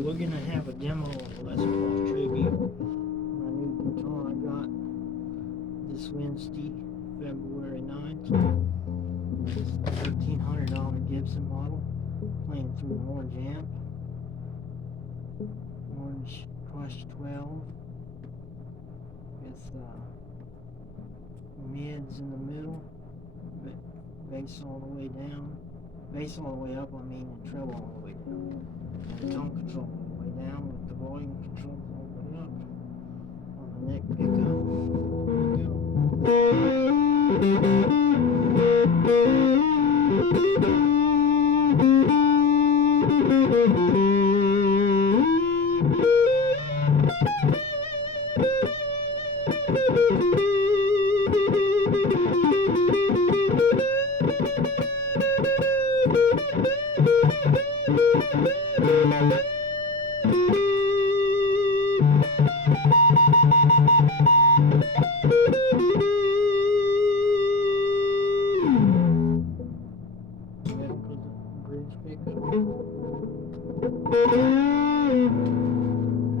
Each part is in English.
we're gonna have a demo of Les Paul Tribute, my new guitar I got this Wednesday, February 9th. This is a $1,300 Gibson model, playing through an orange amp, orange Crush 12, with mids in the middle, bass all the way down, bass all the way up, and treble all the way down, and tone control all the way down, with the volume control all the way up. On the neck pickup, bridge pickup.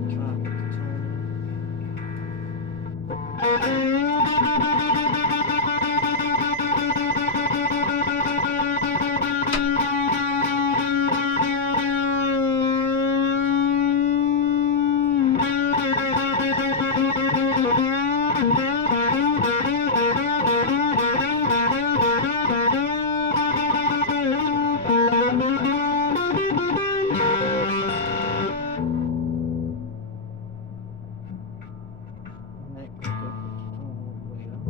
Try to get the tone. Neck pickup with the tone all the way up.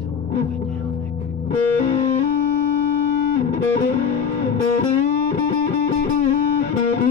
Tone all the way down, neck pickup.